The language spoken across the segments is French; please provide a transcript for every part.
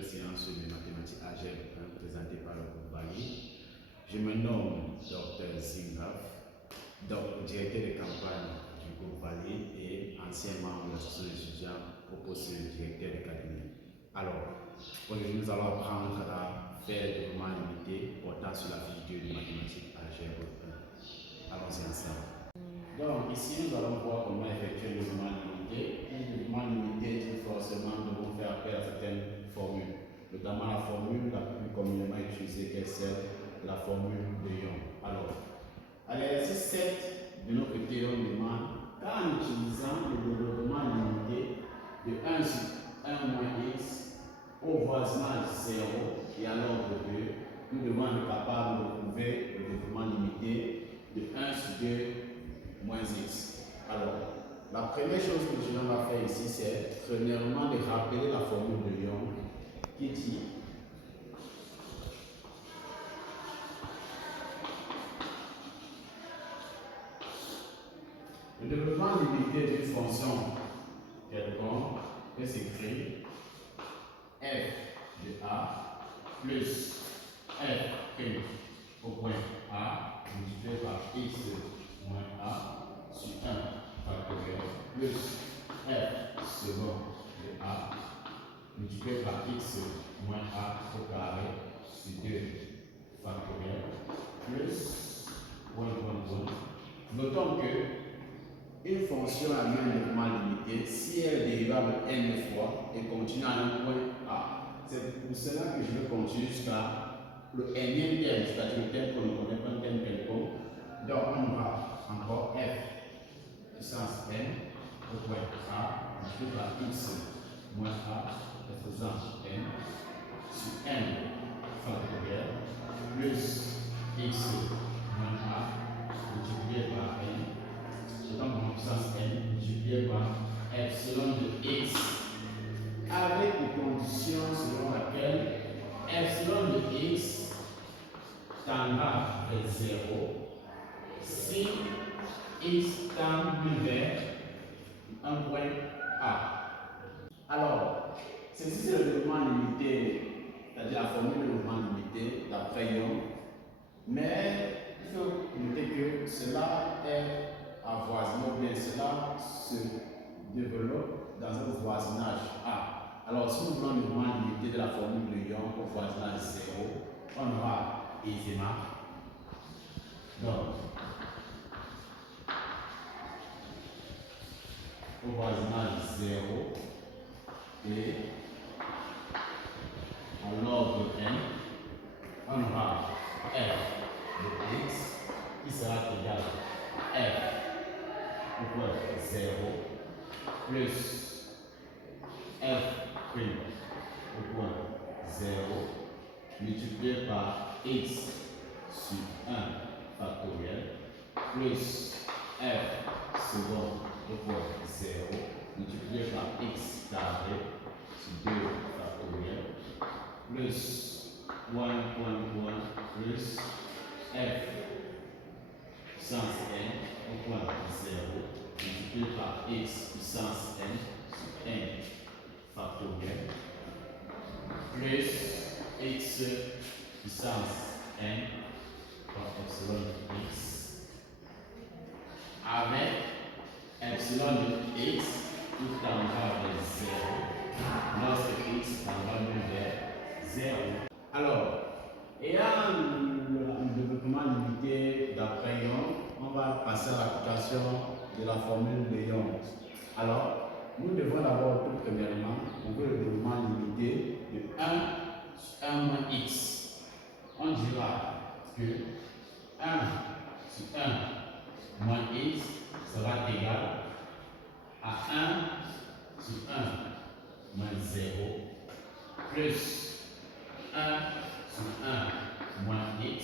nouvelle séance de mathématiques algèbre 1 présentée par le groupe Bali. Je me nomme Dr Zingraf, directeur de campagne du groupe Bali et ancien membre de l'association étudiant au poste de directeur d'académie. Alors, aujourd'hui nous allons apprendre à faire le développement limité portant sur la fiche 2 de mathématiques algèbre 1. Allons-y ensemble. Donc ici nous allons voir comment effectuer le développement limité. Un développement limité, forcément nous devons faire appel à certaines formules, notamment la formule la plus communément utilisée qui est celle de la formule de Young. Alors, à l'exercice 7 de notre côté, on demande qu'en utilisant le développement limité de 1 sur 1 moins x au voisinage 0 et à l'ordre 2, nous devons être capables de trouver le développement limité de 1 sur 2 moins x. Alors, la première chose que je vais faire ici, c'est premièrement de rappeler la formule de Young qui dit le développement limité d'une fonction quelconque peut s'écrire f de a plus f' au point a multiplié par x moins a sur 1 factoriel plus f second de a multiplié par x moins a au carré sur 2 factoriel plus Notons que une fonction a un développement limité si elle est dérivable n fois et continue à un point a. C'est pour cela que je vais continuer jusqu'à le nème terme, c'est-à-dire le terme que l'on connaît pas, un terme quelconque. Donc on aura encore f puissance n au point a multiplié par x moins a faisant n sur n factoriel plus x moins a multiplié par n, donc en puissance n multiplié par epsilon de x avec une condition selon laquelle epsilon de x tendra vers 0 si x tend vers un point A. Alors, ceci c'est le développement limité, c'est-à-dire la formule de développement limité d'après Young, mais il faut noter que cela est avoisiné, ou bien cela se développe dans un voisinage A. Alors, si nous voulons le développement limité de la formule de Young au voisinage 0, on aura aisément donc au voisinage 0 et à l'ordre n, on aura f de x qui sera égal à f au point 0 plus f' au point 0 multiplié par x sur 1 factoriel plus f second au point 0 multiplié par x carré sur 2 factoriel plus 1 plus f puissance n au point 0 multiplié par x puissance n sur n factoriel plus x puissance n par epsilon de x avec epsilon de x qui tendra vers 0 lorsque x tendra vers 0. Alors, ayant le développement limité d'après Young, on va passer à l'application de la formule de Young. Alors, nous devons d'abord tout premièrement trouver le développement limité de 1 sur 1 moins x. On dira que 1 sur 1 moins x sera égal à 1 sur 1 moins 0 plus 1 sur 1 moins x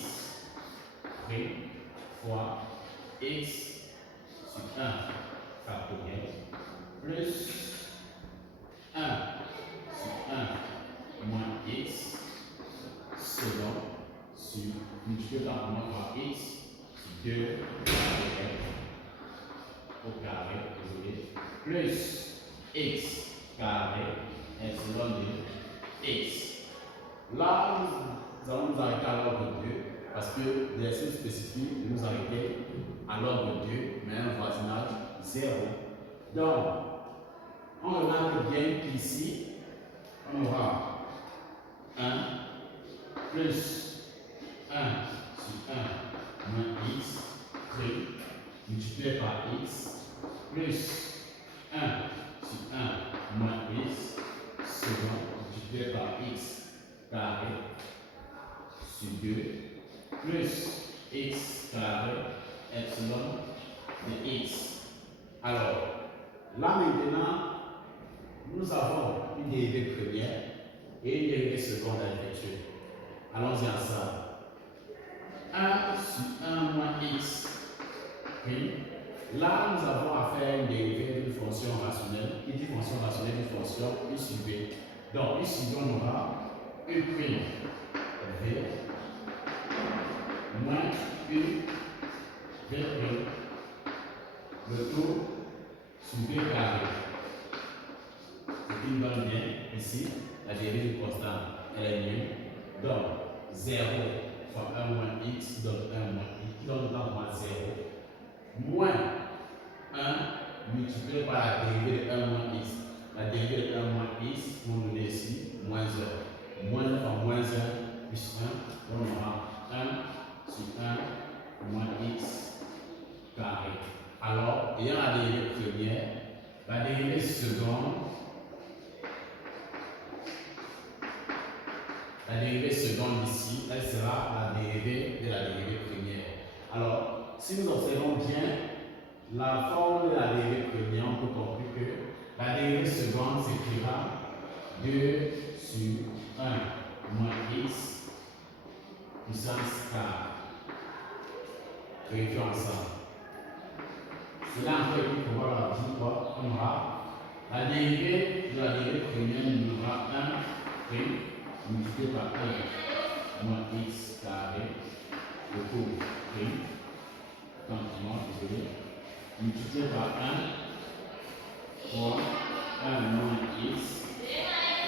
fois x sur 1 factoriel plus 1 sur 1 moins x second sur multiplié par x sur 2 factoriel au carré, désolé, plus x carré epsilon de x Là, nous allons nous arrêter à l'ordre de 2 parce que l'exercice spécifique de nous arrêter à l'ordre de 2, mais un voisinage 0. Donc, on remarque bien qu'ici, on aura 1 plus 1 sur 1 moins x multiplié par x plus 1 sur 1 moins x second multiplié par x carré sur 2 plus x carré epsilon de x. Alors, là maintenant, nous avons une dérivée première et une dérivée seconde à effectuer. Allons-y ensemble. 1 sur 1 moins x prime. Là, nous avons à faire une dérivée d'une fonction rationnelle. Qui dit fonction rationnelle, une fonction u sur v. Donc, u sur v, on aura u prime v moins u v prime. Le tout sur v carré. Ce qui nous donne bien ici, la dérivée constante, elle est nulle. Donc, 0 fois 1 moins x donne 1 moins x, qui donne autant moins 0. Moins 1 multiplié par la dérivée de 1 moins x. La dérivée de 1 moins x, on nous donne ici moins 1. Moins 1 fois moins 1 plus 1, on aura 1 sur 1 moins x carré. Alors, ayant la dérivée première, la dérivée seconde, ici, elle sera la dérivée de la dérivée première. Alors, si nous observons bien la forme de la dérivée première, on peut conclure que la dérivée seconde s'écrira 2 sur 1 moins x puissance k. Vérifions ensemble. Cela encore pour voir la vie, quoi. On aura la dérivée de la dérivée première nous donnera 1 prime multiplié par 1 moins x carré, le cours prime, désolé, multiplié par 1 fois 1 moins x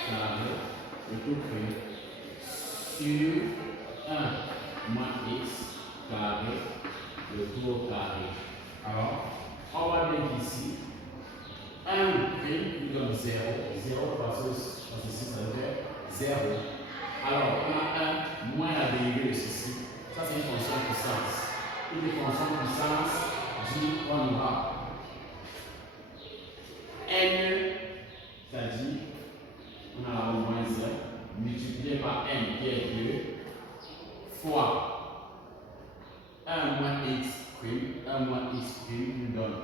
carré, le cours prime, sur 1 moins x carré, le cours carré. Alors, on va bien qu'ici, 1 prime nous donne 0. 0 parce que ceci, ça veut dire 0. Alors, on a 1 moins la dérivée de ceci. Ça, c'est une fonction puissance. Une fonction puissance dit qu'on aura n, c'est-à-dire, on a la moins 1, multiplié par n qui est 2, fois 1 moins x prime. 1 moins x prime nous donne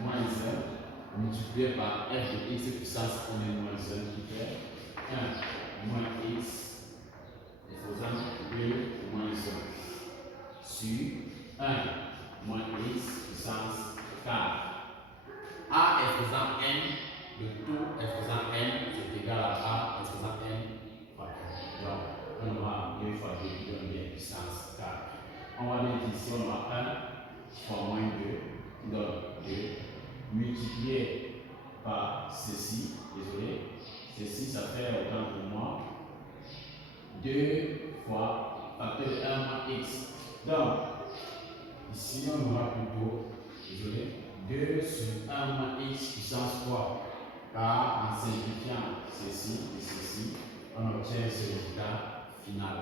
moins 1 multiplié par f de x puissance on est moins 1 qui fait 1 moins x faisant 2 moins 1 sur 1 moins x puissance 4. A est faisant n, le tout est faisant n, c'est égal à A est faisant n fois 1. Donc, on aura 2 fois 2 qui donne bien puissance 4. On va dire qu'ici on aura 1 fois moins 2 qui donne 2 multiplié par ceci, désolé, ceci ça fait autant pour moi 2 fois facteur de 1 moins x. Donc, ici on aura plutôt, désolé, 2 sur 1 moins x puissance 3, car en simplifiant ceci et ceci, on obtient ce résultat final.